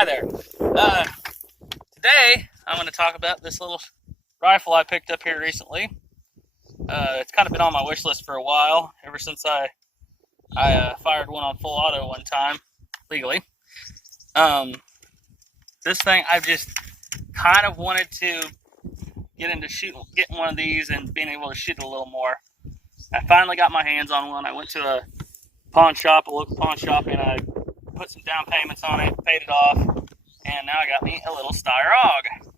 Hi there. Today I'm going to talk about this little rifle I picked up here recently. It's kind of been on my wish list for a while, ever since I fired one on full auto one time, legally. This thing, I've just kind of wanted to get into getting one of these and being able to shoot it a little more. I finally got my hands on one. I went to a local pawn shop, and I put some down payments on it, paid it off, and now I got me a little Steyr AUG.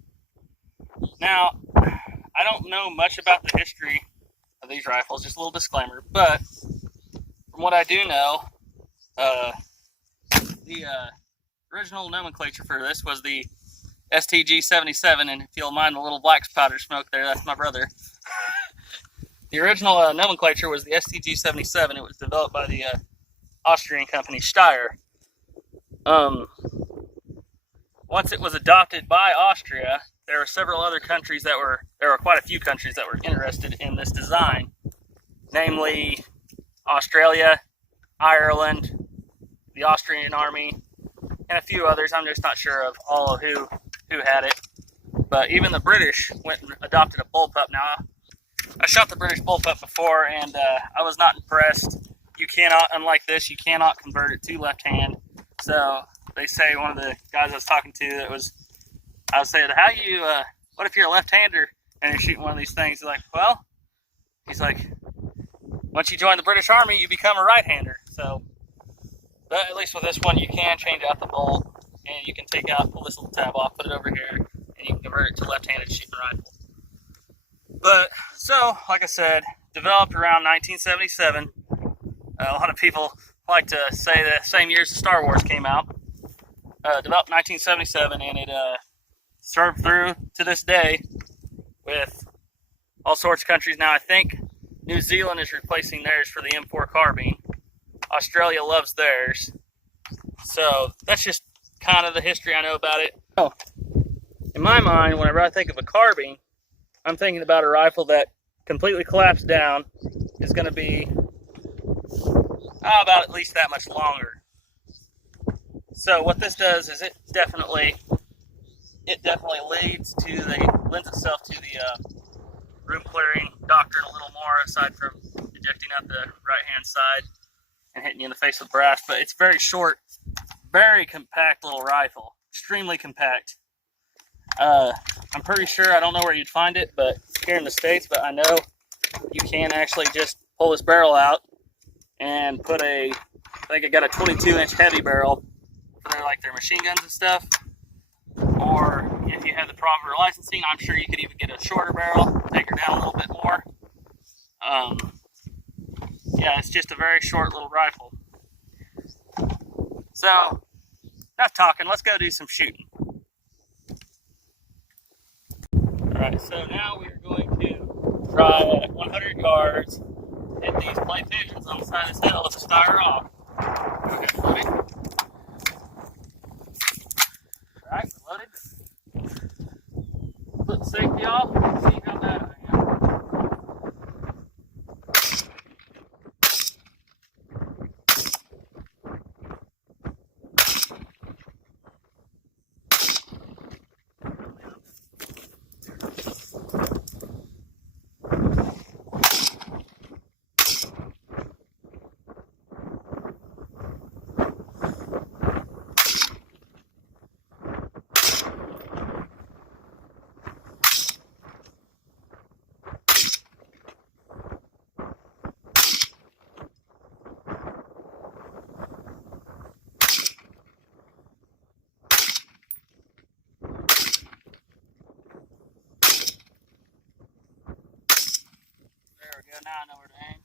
Now, I don't know much about the history of these rifles, just a little disclaimer, but from what I do know, the original nomenclature for this was the STG-77, and if you'll mind the little black powder smoke there, that's my brother. The original nomenclature was the STG-77. It was developed by the Austrian company Steyr. Once it was adopted by Austria, there were several other countries there were quite a few countries that were interested in this design, namely Australia, Ireland, the Austrian Army, and a few others. I'm just not sure of all of who had it. But even the British went and adopted a bullpup. Now, I shot the British bullpup before, and I was not impressed. You cannot, unlike this, you cannot convert it to left hand. So they say, one of the guys I was talking to, I was saying, what if you're a left-hander and you're shooting one of these things? He's like, once you join the British Army, you become a right-hander. So, but at least with this one, you can change out the bolt, and you can pull this little tab off, put it over here, and you can convert it to left-handed shooting rifle. But, so, like I said, developed around 1977. A lot of people like to say the same year as the Star Wars came out. Developed in 1977, and it served through to this day with all sorts of countries. Now, I think New Zealand is replacing theirs for the M4 carbine. Australia loves theirs. So, that's just kind of the history I know about it. Oh, in my mind, whenever I think of a carbine, I'm thinking about a rifle that completely collapsed down, is going to be about at least that much longer. So what this does is it definitely lends itself to the room clearing doctrine a little more, aside from ejecting out the right hand side and hitting you in the face with brass. But it's very short, very compact little rifle, extremely compact. I'm pretty sure, I don't know where you'd find it, but here in the States, but I know you can actually just pull this barrel out and put I think it got a 22-inch heavy barrel for their machine guns and stuff. Or if you have the proper licensing, I'm sure you could even get a shorter barrel, take her down a little bit more. Yeah, it's just a very short little rifle. So, enough talking, let's go do some shooting. Alright, so now we're going to try at 100 yards, hit these plate pigeons on the side of this hill with a Steyr AUG. Okay, loaded. Alright, loaded. Put the safety off and see how bad I am. There we go, now I know where to aim.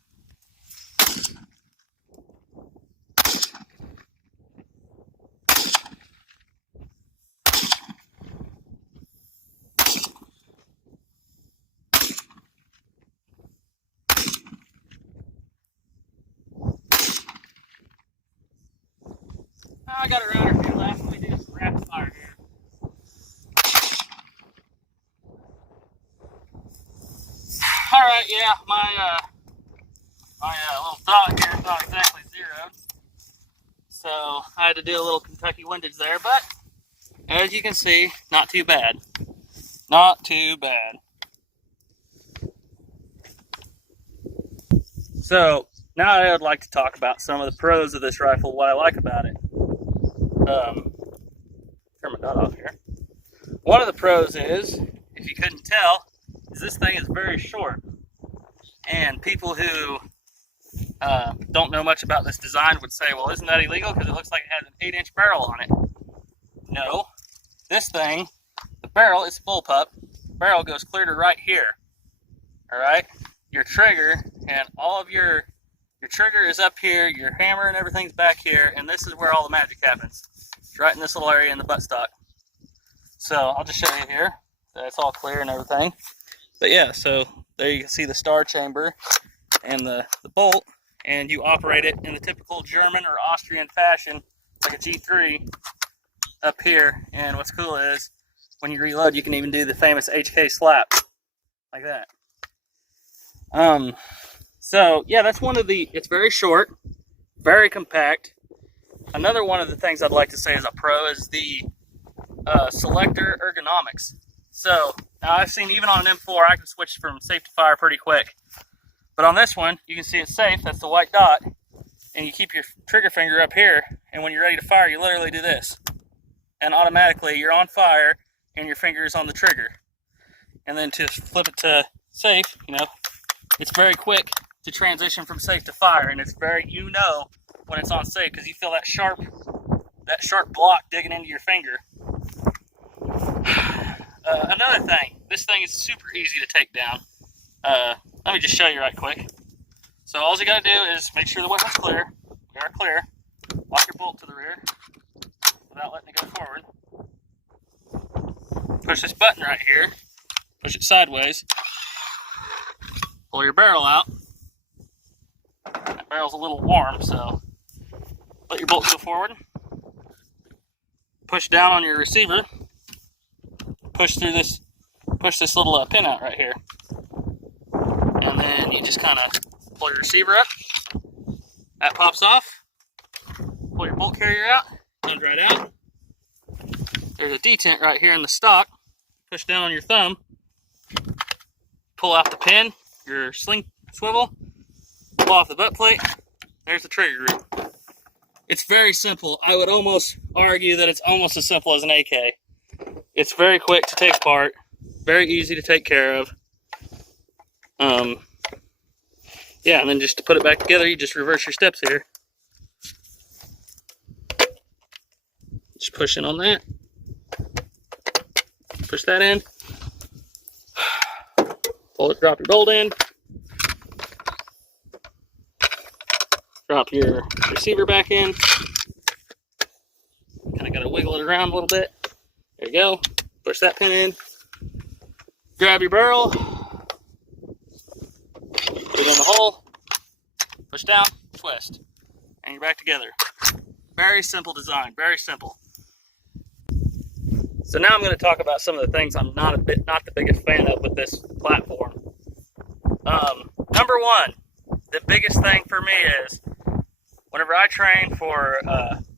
I got a round or two left. Let me do some rapid fire here. Alright, yeah, my little dot here is not exactly zeroed. So I had to do a little Kentucky windage there, but as you can see, not too bad. Not too bad. So, now I would like to talk about some of the pros of this rifle, what I like about it. Turn my dot off here. One of the pros is, if you couldn't tell, is this thing is very short. And people who don't know much about this design would say, well, isn't that illegal because it looks like it has an 8-inch barrel on it? No. This thing, the barrel is bullpup. The barrel goes clear to right here. Alright? Your trigger and all of your trigger is up here, your hammer and everything's back here, and this is where all the magic happens. It's right in this little area in the buttstock. So I'll just show you here that it's all clear and everything. But yeah, so there you can see the star chamber and the bolt, and you operate it in the typical German or Austrian fashion, like a G3 up here. And what's cool is when you reload, you can even do the famous HK slap like that. So yeah, that's one of the, it's very short, very compact. Another one of the things I'd like to say as a pro is the selector ergonomics. So now I've seen even on an M4, I can switch from safe to fire pretty quick. But on this one, you can see it's safe, that's the white dot, and you keep your trigger finger up here, and when you're ready to fire, you literally do this. And automatically you're on fire, and your finger is on the trigger. And then to flip it to safe, you know, it's very quick to transition from safe to fire, and it's very, you know, when it's on safe, because you feel that sharp block digging into your finger. Another thing, this thing is super easy to take down. Let me just show you right quick. So all you gotta do is make sure the weapon's clear. We are clear. Lock your bolt to the rear without letting it go forward. Push this button right here. Push it sideways. Pull your barrel out. That barrel's a little warm, so let your bolt go forward. Push down on your receiver. Push this little pin out right here. And then you just kind of pull your receiver up. That pops off. Pull your bolt carrier out. Comes right out. There's a detent right here in the stock. Push down on your thumb. Pull out the pin, your sling swivel. Pull off the butt plate. There's the trigger group. It's very simple. I would almost argue that it's almost as simple as an AK. It's very quick to take apart. Very easy to take care of. Yeah, and then just to put it back together, you just reverse your steps here. Just push in on that. Push that in. Pull it, drop your bolt in. Drop your receiver back in. Kind of got to wiggle it around a little bit. There you go. Push that pin in. Grab your barrel. Put it in the hole. Push down, twist. And you're back together. Very simple design, very simple. So now I'm going to talk about some of the things I'm not the biggest fan of with this platform. Number one, the biggest thing for me is whenever I train for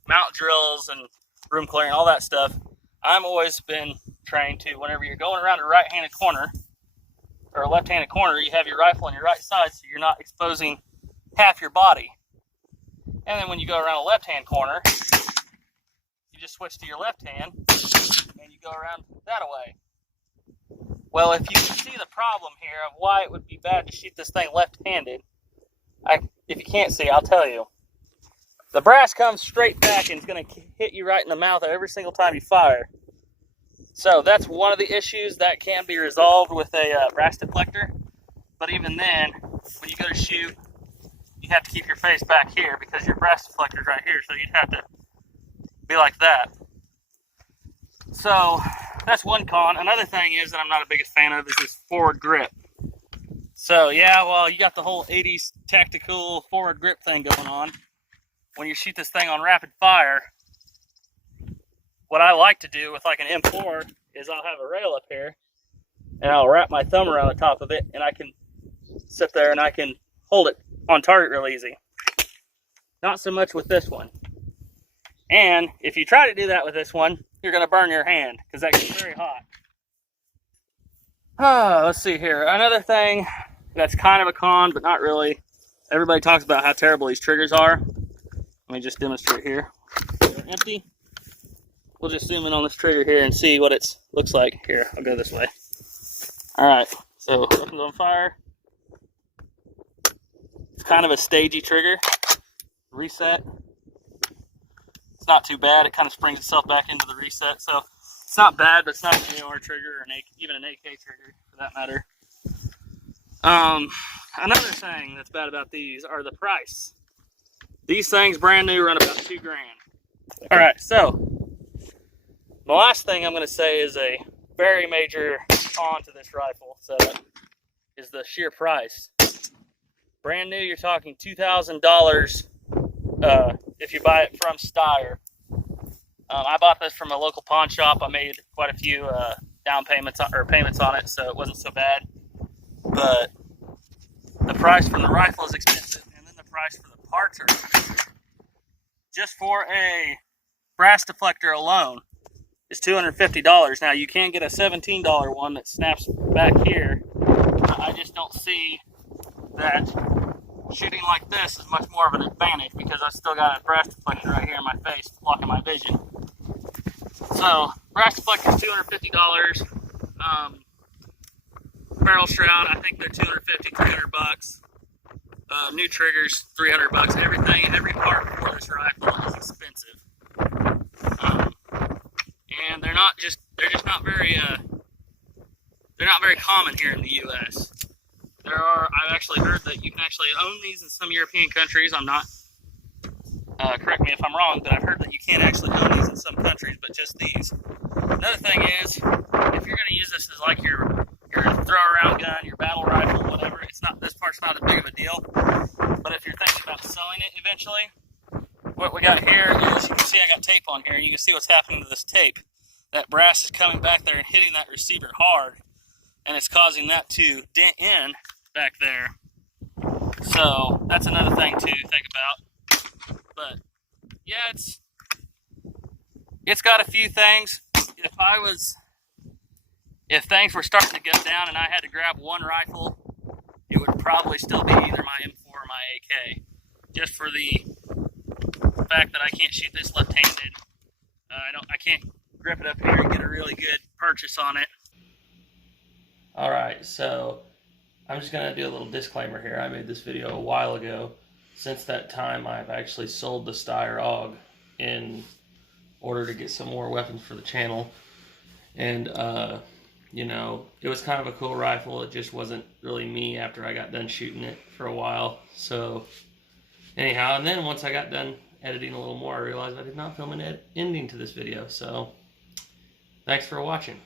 mount drills and room clearing, all that stuff, I've always been trained to, whenever you're going around a right-handed corner or a left-handed corner, you have your rifle on your right side so you're not exposing half your body. And then when you go around a left-hand corner, you just switch to your left hand and you go around that way. Well, if you see the problem here of why it would be bad to shoot this thing left-handed, if you can't see, I'll tell you. The brass comes straight back and it's going to hit you right in the mouth every single time you fire. So that's one of the issues that can be resolved with a brass deflector. But even then, when you go to shoot, you have to keep your face back here because your brass deflector's right here, so you'd have to be like that. So that's one con. Another thing is that I'm not a biggest fan of is this forward grip. So yeah, well, you got the whole 80s tactical forward grip thing going on. When you shoot this thing on rapid fire, what I like to do with like an M4 is I'll have a rail up here and I'll wrap my thumb around the top of it and I can sit there and I can hold it on target real easy. Not so much with this one. And if you try to do that with this one, you're going to burn your hand because that gets very hot. Let's see here. Another thing that's kind of a con, but not really. Everybody talks about how terrible these triggers are. Let me just demonstrate here. They're empty. We'll just zoom in on this trigger here and see what it looks like. Here, I'll go this way. All right, so weapons on fire. It's kind of a stagey trigger. Reset. It's not too bad. It kind of springs itself back into the reset. So it's not bad, but it's not an AR trigger or even an AK trigger for that matter. Another thing that's bad about these are the price. These things brand new run about $2 grand. All right, so the last thing I'm going to say is a very major con to this rifle setup is the sheer price. Brand new, you're talking $2,000 if you buy it from Steyr. I bought this from a local pawn shop. I made quite a few down payments on it, so it wasn't so bad. But the price for the rifle is expensive, and then the price for the parts are expensive. Just for a brass deflector alone is $250. Now you can get a $17 one that snaps back here. I just don't see that shooting like this is much more of an advantage because I've still got a brass deflector right here in my face blocking my vision. So brass deflector is $250. Barrel shroud, I think they're $250, $300. New triggers, $300. Everything, every part for this rifle is expensive. And they're just not very common here in the U.S. I've actually heard that you can actually own these in some European countries. I'm not, correct me if I'm wrong, but I've heard that you can't actually own these in some countries, but just these. Another thing is, if you're going to use this as like your throw-around gun, your battle rifle, whatever, this part's not as big of a deal. But if you're thinking about selling it eventually, what we got here is, you can see I got tape on here, and you can see what's happening to this tape. That brass is coming back there and hitting that receiver hard, and it's causing that to dent in back there. So that's another thing to think about. But yeah, it's got a few things. If things were starting to go down and I had to grab one rifle, it would probably still be either my M4 or my AK. Just for the fact that I can't shoot this left-handed. I can't grip it up here and get a really good purchase on it. Alright, so I'm just going to do a little disclaimer here. I made this video a while ago. Since that time, I've actually sold the Steyr AUG in order to get some more weapons for the channel. And, you know, it was kind of a cool rifle. It just wasn't really me after I got done shooting it for a while. So, anyhow, and then once I got done editing a little more, I realized I did not film an ending to this video. So, thanks for watching.